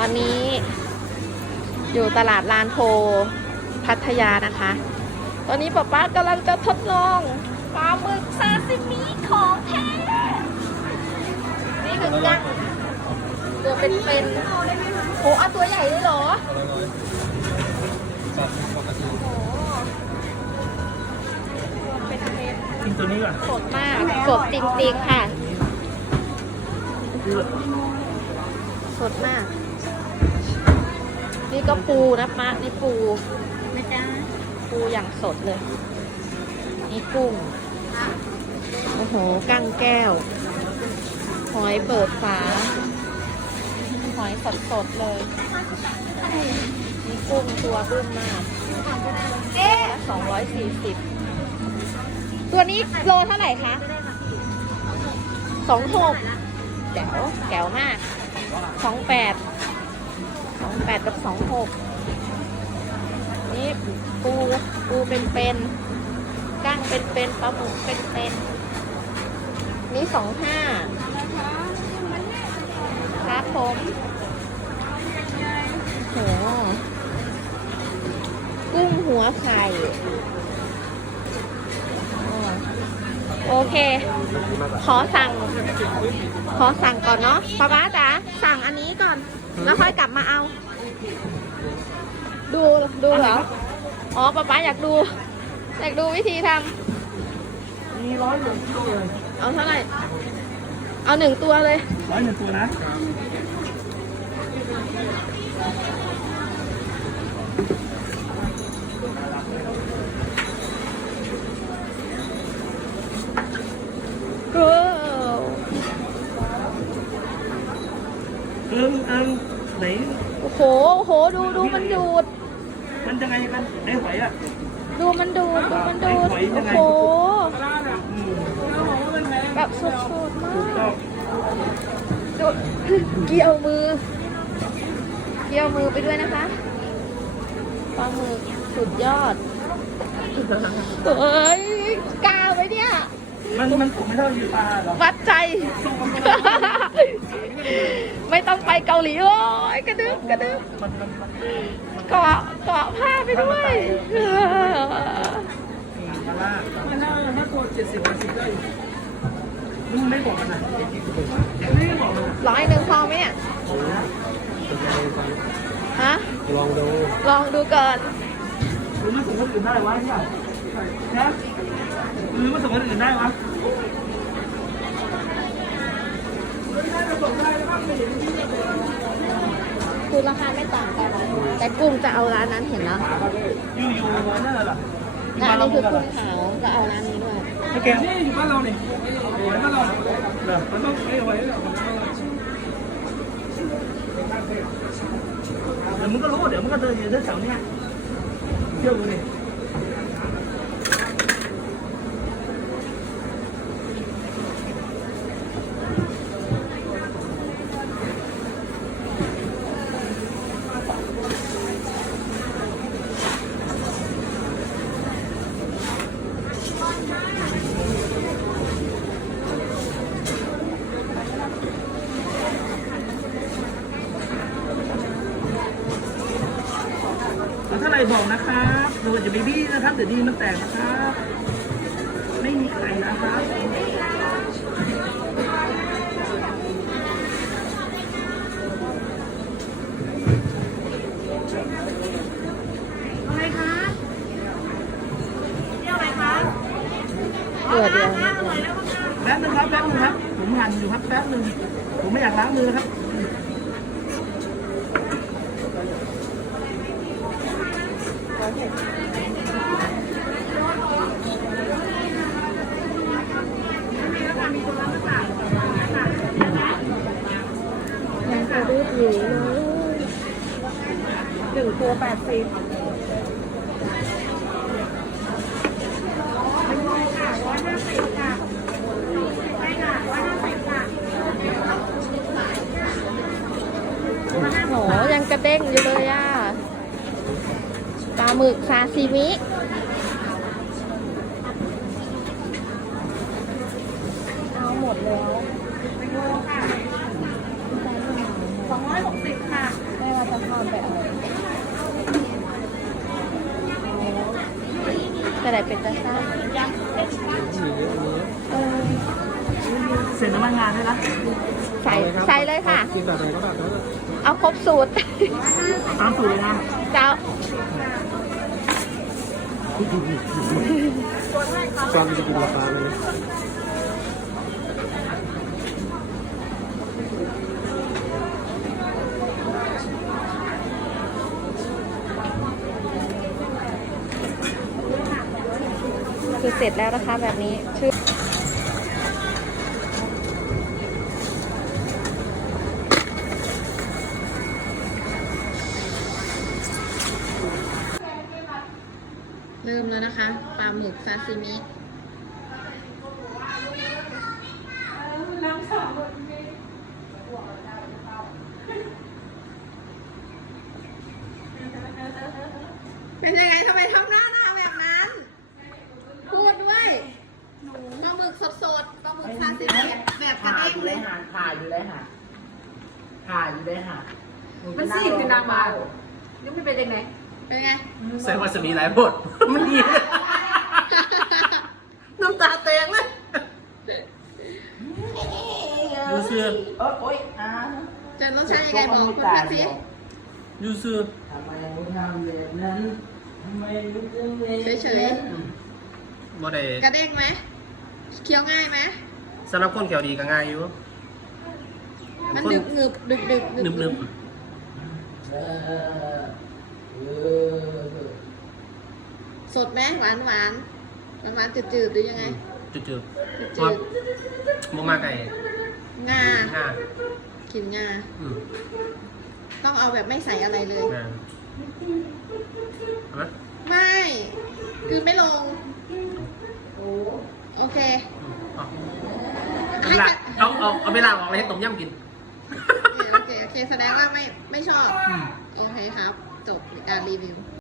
ตอนนี้อยู่ตลาดลานโพพัทยานะคะ ตอนนี้ป๊าป๊ากำลังจะทดลองปลาหมึกซาซิมิของแท้ นี่คือกั้งตัวเป็นๆโหเอาตัวใหญ่เลยเหรอโอ้เป็นเม็ดกินตัวนี้ก่อนสดมากสดจริงๆค่ะ สดมาก นี่ก็ปูนะปะนี่ปูนะจ๊ะปูอย่างสดเลย นี่กุ้ง โอ้โห กั้งแก้ว หอยเปิดฝา หอยสดสดเลย นี่กุ้งตัวบึ้มมากสองร้อยสี่สิบ ตัวนี้โลเท่าไหร่คะสองหกแจ๋วแจ๋วมากสองแปด สองแปดกับสองหกนี่ปูปูเป็นเป็นกั้งเป็นเป็นปลาหมึกเป็นเป็นนี่สองห้าครับผมโหกุ้งหัวไข่โอเค ขอสั่ง ขอสั่งก่อนเนาะป้าป้าจ๋าสั่งอันนี้ก่อน แล้วค่อยกลับมาเอา ดูดูเหรอ อ๋อป๊าป๊าอยากดู อยากดูวิธีทมีร้อยหนึ่งตัวเลยำเอาเท่าไหร่ เอาหนึ่งตัวเลย ร้อยหนึ่งตัวนะ โอ้ เอิงเอิงไหน โอ้โหโอ้โหดูดูมันดูด มันยังไงกันไอ้หอยอะ ดูมันดูดดูมันดูดโอ้โหอืมแบบสดๆมาถูกต้อกงดูดเกี่ยวมือ เกี่ยวมือไปด้วยนะคะปลาหมึกสุดยอดเอ้ยกล้าไหมเนี่ย มันมันถูกไม่เท่ายูปลาหรอวัดใจ ไม่ต้องไปเกาหลีโอ้ยกระดึบกระดึบมันมันมันเกาะเกาะผ้าไปด้วยปลาล่ามันน่าถ้าตัวเจ็ดสิบแปดสิบได้มึงไม่บอกมันอะไม่บอกมันอะร้อยหนึ่งพอไหมเนี่ยฮะลองดู ลองดูก่อนหรือมันส่งคนอื่นได้วะเนี่ยนะ หรือมันส่งคนอื่นได้วะคือราคาไม่ต่างกันแต่กุ้งจะเอาร้านนั้นเห็นแล้วอยู่อยู่นั่นแหละและอันนี้คือกุ้งขาวจะเอาร้านนี้ด้วย โอเคนี่อยู่บ้านเราเนี่ยหอยบ้านเราเหรอมันต้องไอ้หอยเดี๋ยวมึงก็รู้เดี๋ยวมึงก็เดินอยู่แถวๆเนี้ยเที่ยวดูดิ แล้วถ้าอะไร บอกนะครับดูจะบีบี้นะครับ เดี๋ยวดีมันแตกนะครับ ไม่มีไข่นะครับอะไรคะเที่ยวอะไรคะเดือดเดียวนิดเดียวแป๊บนึงครับ แป๊บนึงครับ ผมหั่นอยู่ครับ แป๊บนึง ผมไม่อยากล้างมือนะครับ ยังกระดูกอยู่เลยหนึ่งตัว แปดสิบโหยังกระเด้งอยู่เลยอะปลาหมึกซาซิมิ เอาหมดแล้วสองร้อยหกสิบค่ะ ไม่ว่าจะทอดแบบไห จะได้เป็นตาซ่าเออเสร็จน้ำมันงานได้ละใส่ใส่เลยค่ะ กินแบบไหนก็แบบนั้นเอาครบสูตร ตามสูตรเลยนะเจ้าจอนจะกินราคาเลย เสร็จแล้วนะคะแบบนี้ชื่อเริ่มแล้วนะคะปลาหมึกซาซิมิเป็นยังไงทำไมทำหน้าหน้าแบบนั้น พูดด้วยปลาหมึกสดๆปลาหมึกซาซิมิแบบกระ ผ่า เด้ องยู่เลยหาดผ่าอยู่เลยหาดผ่าอยู่เลยหาดมันซีดคือนางมายังไม่เป็นยังไงเป็นไงใส่วาซาบิหลายบท มันดีน้ำตาแตกเลยยูซื้อเออโอ๊ยอ่าเจอรสชาติยังไงบอกคุณพักสิยูซื้อทำไมหนูทำแบบนั้นทำไมหนูถึงเป็นเฉยบ่ได้ๆกระเด้งไหมเคี้ยวง่ายไหม สำหรับคนเขียวดีก็ง่ายอยู่มันดึกหนึบดึกดึกนึบนึบเออเออสดไหมหวานหวานหวานหวานจืดจืดๆหรือยังไง จืดจืดจืดๆว่าบ่มาไก่ๆงาง่ากินงา อืมต้องเอาแบบไม่ใส่อะไรเลยง่าเอาไหมไม่ คือไม่ลง โอเค เอาละเอาเอาเอาไปล้างออกเลยให้ต้มยำกินโอเคโอเคแสดงว่าไม่ไม่ชอบ โอเคครับ จบการรีวิว